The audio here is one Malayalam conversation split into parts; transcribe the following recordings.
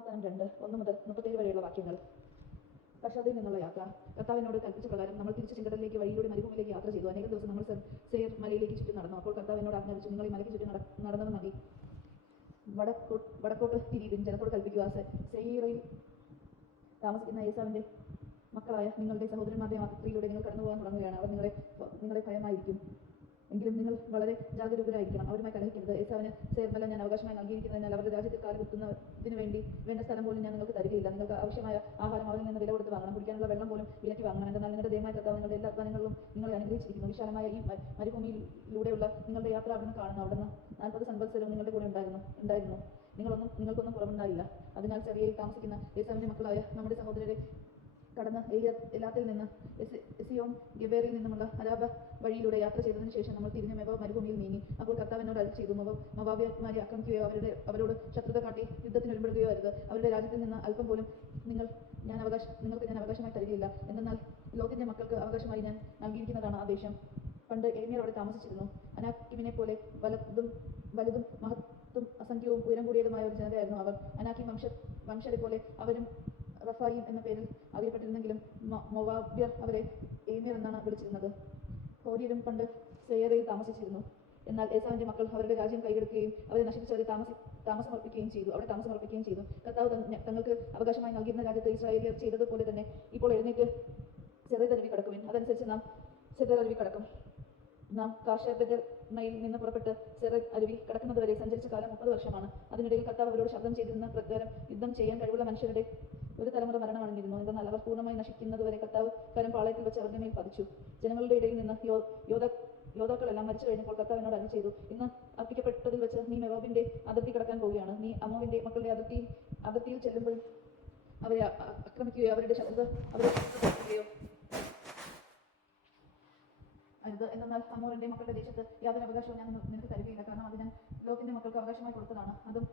ആവർത്തനം 2 1 മുതൽ 37 വരെയുള്ള വാക്യങ്ങൾ. കർഷകയിൽ നിന്നുള്ള യാത്ര. കർത്താവിനോട് കൽപ്പിച്ച പ്രകാരം നമ്മൾ തിരിച്ച് ചെങ്കടലിലേക്ക് വഴിയിലൂടെ മരുഭൂമിയിലേക്ക് യാത്ര ചെയ്തു. അനേകം ദിവസം നമ്മൾ സേർ മലയിലേക്ക് ചുറ്റും നടന്നു. അപ്പോൾ കർത്താവിനോട് ആജ്ഞാപിച്ചു, നിങ്ങൾ ഈ മലയ്ക്ക് ചുറ്റും നടന്നത് മതി, വടക്കോട്ട് തിരിയുവിൻ, ജനത്തോട് കൽപ്പിക്കുക, സെയീറിൽ താമസിക്കുന്ന ഏസാവിന്റെ മക്കളായ നിങ്ങളുടെ സഹോദരന്മാരുടെ മാതൃയിലൂടെ നിങ്ങൾ കടന്നു പോകാൻ തുടങ്ങുകയാണ്. അവർ നിങ്ങളെ ഭയമായിരിക്കും, എങ്കിലും നിങ്ങൾ വളരെ ജാഗരൂകരായിരിക്കണം. അവരുമായി കലഹിക്കരുത്. ഏസാവിന് സേർമല ഞാൻ അവകാശമായി നൽകിയിരിക്കുന്നതിനാൽ അവരുടെ രാജ്യത്തിൽ കാലുകുത്തുന്നതിന് വേണ്ട സ്ഥലം പോലും ഞാൻ നിങ്ങൾക്ക് തരികയില്ല. നിങ്ങൾക്ക് ആവശ്യമായ ആഹാരം അവരിൽ നിന്ന് വില കൊടുത്ത് വാങ്ങണം. കുടിക്കാനുള്ള വെള്ളം പോലും വിലയ്ക്ക് വാങ്ങണം. എന്നാൽ നിങ്ങളുടെ ദൈവമായ കർത്താവ് നിങ്ങളുടെ എല്ലാ അധ്വാനങ്ങളിലും നിങ്ങളെ അനുഗ്രഹിച്ചിരിക്കുന്നു. വിശാലമായ ഈ മരുഭൂമിയിലൂടെയുള്ള നിങ്ങളുടെ യാത്ര അവിടുന്ന് കാണുന്നു. അവിടുന്ന് 40 സംവത്സരവും നിങ്ങളുടെ കൂടെ ഉണ്ടായിരുന്നു. നിങ്ങൾക്കൊന്നും കുറവുണ്ടായില്ല. അതിനാൽ ചെറിയയിൽ താമസിക്കുന്ന ഏസാവിന്റെ മക്കളായ നമ്മുടെ സഹോദരരെ കടന്ന് എലാത്തിൽ നിന്ന് എസിയോൻ ഗെബേറിൽ നിന്നുമുള്ള അരാബ വഴിയിലൂടെ യാത്ര ചെയ്തതിനു ശേഷം നമ്മൾ തിരിഞ്ഞ് മെവോബ് മരുഭൂമിയിൽ നീങ്ങി. അപ്പോൾ കർത്താവിനോട് അരുളി ചെയ്തു, മൊവാബ്യന്മാരെ ആക്രമിക്കുകയോ അവരോട് ശത്രുത കാട്ടി യുദ്ധത്തിന് ഒരുമ്പെടുകയോ അരുത്. അവരുടെ രാജ്യത്തിൽ നിന്ന് അല്പം പോലും നിങ്ങൾക്ക് ഞാൻ അവകാശമായി തരികയില്ല. എന്നാൽ ലോത്തിന്റെ മക്കൾക്ക് അവകാശമായി ഞാൻ നൽകിയിരിക്കുന്നതാണ് ആ ദേശം. പണ്ട് ഏമിയർ അവിടെ താമസിച്ചിരുന്നു. അനാക്കിമിനെ പോലെ വലുതും മഹത്തും അസംഖ്യവും ഉയരം കൂടിയതുമായ ഒരു ജനതയായിരുന്നു അവർ. അനാക്കിം വംശരെ പോലെ അവരും റഫായിം എന്ന പേരിൽ അറിയപ്പെട്ടിരുന്നെങ്കിലും മൊവാബ്യർ അവരെ ഏമിയർ എന്നാണ് വിളിച്ചിരുന്നത്. ഹോര്യരും പണ്ട് സെയറിൽ താമസിച്ചിരുന്നു. എന്നാൽ ഏസാവിന്റെ മക്കൾ അവരുടെ രാജ്യം കൈയെടുക്കുകയും അവരെ നശിപ്പിച്ചവരെ താമസമർപ്പിക്കുകയും ചെയ്തു. കർത്താവ് തങ്ങൾക്ക് അവകാശമായി നൽകിയിരുന്ന രാജ്യത്ത് ഇസ്രായേലിയർ ചെയ്തതുപോലെ തന്നെ ഇപ്പോൾ എഴുന്നേറ്റ് ചെറിയതരുവി കടക്കുവിൻ. അതനുസരിച്ച് നാം ചെറിയതരുവി കടക്കും. നാം കാർഷേബെർനയിൽ നിന്ന് പുറപ്പെട്ട് സെറെദ് അരുവി കടക്കുന്നതുവരെ സഞ്ചരിച്ച കാലം 30 വർഷമാണ്. അതിനിടയിൽ കർത്താവ് അവരോട് ശബ്ദം ചെയ്തിരുന്ന പ്രകാരം യുദ്ധം ചെയ്യാൻ കഴിവുള്ള മനുഷ്യരുടെ ഒരു തലമുറ മരണമടഞ്ഞിരുന്നു. എന്നാൽ അവർ പൂർണ്ണമായി നശിക്കുന്നതുവരെ കർത്താവ് കരം പാളയത്തിൽ വെച്ച് അവരുടെ മേൽ പതിച്ചു. ജനങ്ങളുടെ ഇടയിൽ നിന്ന് യോദ്ധാക്കളെല്ലാം മരിച്ചു കഴിഞ്ഞപ്പോൾ കർത്താവിനോട് അരുളി ചെയ്തു, ഇന്ന് അർപ്പിക്കപ്പെട്ടതിൽ വെച്ച് നീ മെവോബിന്റെ അതിർത്തി കടക്കാൻ പോവുകയാണ്. നീ അമ്മോവിന്റെ മക്കളുടെ അതിർത്തിയിൽ ചെല്ലുമ്പോൾ അവരെ ആക്രമിക്കുകയോ അവരുടെ ശബ്ദ അവരെ യോ അരുത്. എന്നാൽ അമോറിന്റെ മക്കളുടെ ദേശത്ത് യാതൊരു അവകാശവും ഞാൻ നിനക്ക് തരികയില്ല. കാരണം അത് ഞാൻ ലോത്തിന്റെ മക്കൾക്ക് അവകാശമായി കൊടുത്തതാണ്. അതും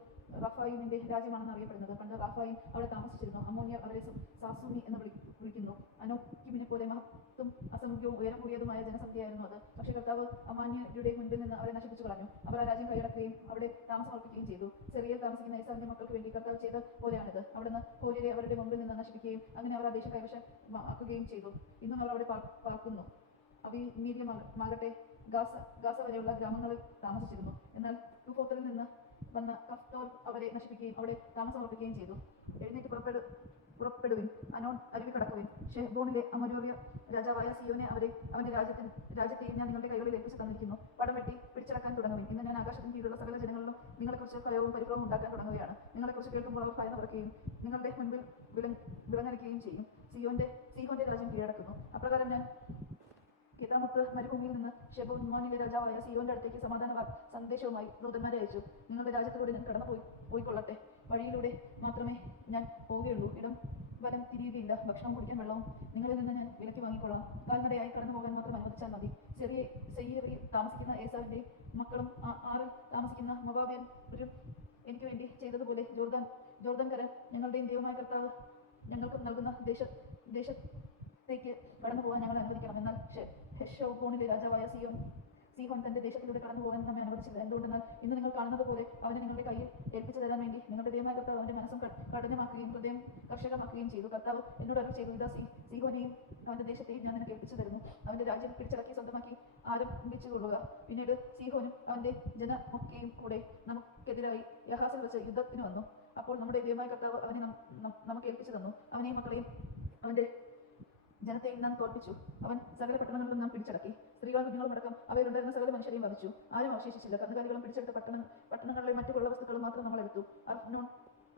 റാഫായിമിന്റെ രാജ്യമാണെന്ന് അറിയപ്പെടുന്നത്. പണ്ട് റാഫായിം അവിടെ താമസിച്ചിരുന്നു. അമ്മോന്യർ അവരെ സാസൂമി എന്ന് വിളിക്കുന്നു. അനോക്കിമിനെ പോലെ മഹത്തും അസംഖ്യവും ഉയരം കൂടിയതുമായ ജനസംഖ്യയായിരുന്നു അത്. പക്ഷേ കർത്താവ് അമാന്യരുടെ മുൻപിൽ നിന്ന് അവരെ നശിപ്പിച്ചു കളഞ്ഞു. അവർ ആ രാജ്യം കൈയടക്കുകയും അവിടെ താമസമർപ്പിക്കുകയും ചെയ്തു. ചെറിയ താമസിക്കുന്ന ഏസാവിന്റെ മക്കൾക്ക് വേണ്ടി കർത്താവ് ചെയ്ത പോലെയാണിത്. അവിടുന്ന് ഹോര്യരെ അവരുടെ മുമ്പിൽ നിന്ന് നശിപ്പിക്കുകയും അങ്ങനെ അവർ ആ ദേശം കൈവശമാക്കുകയും ചെയ്തു. ഇന്നും അവർ അവിടെ പാർക്കുന്നു. മീര്യമാകട്ടെ ഗാസ വരെയുള്ള ഗ്രാമങ്ങളിൽ താമസിച്ചിരുന്നു. എന്നാൽ യുഫോത്തറിൽ നിന്ന് വന്ന കഫ്തോർ അവരെ നശിപ്പിക്കുകയും അവിടെ താമസമർപ്പിക്കുകയും ചെയ്തു. എഴുന്നേറ്റ് പുറപ്പെടുവിൻ, അനോൻ അരുവി കടക്കുവിൻ. ഷെഹ്ബോണിലെ അമോര്യ രാജാവായ സിയോനെ അവന്റെ രാജ്യത്തെയും ഞാൻ നിങ്ങളുടെ കൈകളിൽ ഏൽപ്പിച്ചു തന്നിരിക്കുന്നു. പടവെട്ടി പിടിച്ചടക്കാൻ തുടങ്ങുവിൻ. ഇന്ന് ഞാൻ ആകാശത്തിന് കീഴിലുള്ള സകല ജനങ്ങളിലും നിങ്ങളെക്കുറിച്ച് ഭയവും പരിഭ്രമവും ഉണ്ടാക്കാൻ തുടങ്ങുകയാണ്. നിങ്ങളെക്കുറിച്ച് കേൾക്കുമ്പോൾ അവർ ഭയം നിറയ്ക്കുകയും നിങ്ങളുടെ മുൻപിൽ വിളങ്ങരിക്കുകയും ചെയ്യും. സീഹോന്റെ രാജ്യം കീഴടക്കുന്നു. അപ്രകാരം ഞാൻ കേദാമത്ത് മരുഭൂമിയിൽ നിന്ന് ഷെബോനിലെ രാജാവായ സീയോന്റെ അടുത്തേക്ക് സമാധാന സന്ദേശവുമായി ദൂതന്മാരെ അയച്ചു. നിങ്ങളുടെ രാജ്യത്തിലൂടെ ഞാൻ കടന്നു പോയിക്കൊള്ളട്ടെ. വഴിയിലൂടെ മാത്രമേ ഞാൻ പോവുകയുള്ളൂ. ഇടം വലം തിരിയുകയില്ല. ഭക്ഷണം കുടിക്കാൻ വെള്ളവും നിങ്ങളിൽ നിന്ന് ഞാൻ വിലയ്ക്ക് വാങ്ങിക്കൊള്ളാം. കാൽനടയായി കടന്നു പോകാൻ മാത്രം അനുവദിച്ചാൽ മതി. സെയീറിൽ താമസിക്കുന്ന ഏസാവിന്റെ മക്കളും ആറിൽ താമസിക്കുന്ന മൊവാബ്യരും എനിക്ക് വേണ്ടി ചെയ്തതുപോലെ ജോർദാൻ കര ഞങ്ങളുടെയും ദൈവമായ കർത്താവ് ഞങ്ങൾക്ക് നൽകുന്ന ദേശത്തേക്ക് കടന്നു പോകാൻ ഞങ്ങൾ അനുവദിക്കണം. എന്നാൽ ഹെഷ്ബോണിലെ രാജാവായ സീഹോൻ തന്റെ ദേശത്തിലൂടെ കടന്നു പോകാൻ നമ്മെ അനുവദിച്ചില്ല. എന്തുകൊണ്ടെന്നാൽ ഇന്ന് നിങ്ങൾ കാണുന്നത് പോലെ അവനെ നിങ്ങളുടെ കയ്യിൽ ഏൽപ്പിച്ചു തരാൻ വേണ്ടി നിങ്ങളുടെ ദൈവമായ കർത്താവ് അവന്റെ മനസ്സും കഠിനമാക്കുകയും ഹൃദയം കർഷകമാക്കുകയും ചെയ്തു. കർത്താവ് എന്നോട് അരുളി ചെയ്തു, ഇതാ സീഹോനെയും അവന്റെ ദേശത്തെയും ഞാൻ നിനക്ക് ഏൽപ്പിച്ചു തരുന്നു. അവന്റെ രാജ്യം പിടിച്ചടക്കി സ്വന്തമാക്കി ആരംഭിച്ചുകൊള്ളുക. പിന്നീട് സീഹോനും അവന്റെ ജനമൊക്കെയും കൂടെ നമുക്കെതിരായി യഹാസിൽ വെച്ച് യുദ്ധത്തിന് വന്നു. അപ്പോൾ നമ്മുടെ ദൈവമായ കർത്താവ് അവനെ നമുക്ക് ഏൽപ്പിച്ചു തന്നു. അവനെയും മക്കളെയും അവന്റെ ജനത്തെയും നാം തോൽപ്പിച്ചു. അവൻ സകല പട്ടണങ്ങളിലും നാം പിടിച്ചടക്കി. സ്ത്രീകളും കുഞ്ഞുങ്ങളും അടക്കം അവയിലുണ്ടായിരുന്ന സകല മനുഷ്യരെയും വധിച്ചു. ആരും അവശേഷിച്ചില്ല. കന്നുകാലികളും പിടിച്ചെടുത്ത പട്ടണങ്ങളിലെ മറ്റു കൊള്ള വസ്തുക്കളും മാത്രം നമ്മൾ എടുത്തു. അർനോൻ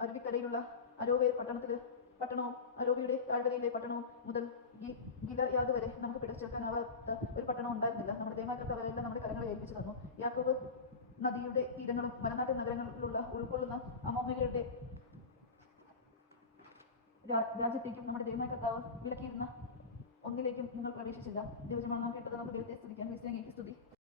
അരുവിക്കരയിലുള്ള അരോവേർ പട്ടണവും അരോവയുടെ താഴ്വരയിലെ പട്ടണവും മുതൽ ഗിലയാദ് വരെ നമുക്ക് പിടിച്ചെടുക്കാനാവാത്ത ഒരു പട്ടണം ഉണ്ടായിരുന്നില്ല. നമ്മുടെ ദൈവമായ അവരെല്ലാം നമ്മുടെ കരങ്ങളെ ഏൽപ്പിച്ചു തന്നു. യാക്കോബ് നദിയുടെ തീരങ്ങളും മലനാട്ട് നഗരങ്ങളിലുള്ള ഉൾക്കൊള്ളുന്ന അമോമികളുടെ രാജ്യത്തേക്കും നമ്മുടെ ദൈവമായ കർത്താവ് വിലക്കിയിരുന്ന ഒന്നിലേക്കും നിങ്ങൾ പ്രവേശിച്ചില്ല. ദൈവജനമാണ് നാം കേട്ടത്. നമുക്ക് ദൈവത്തെ സ്തുതിക്കാം. ക്രിസ്ത്യൻ സ്തുതി.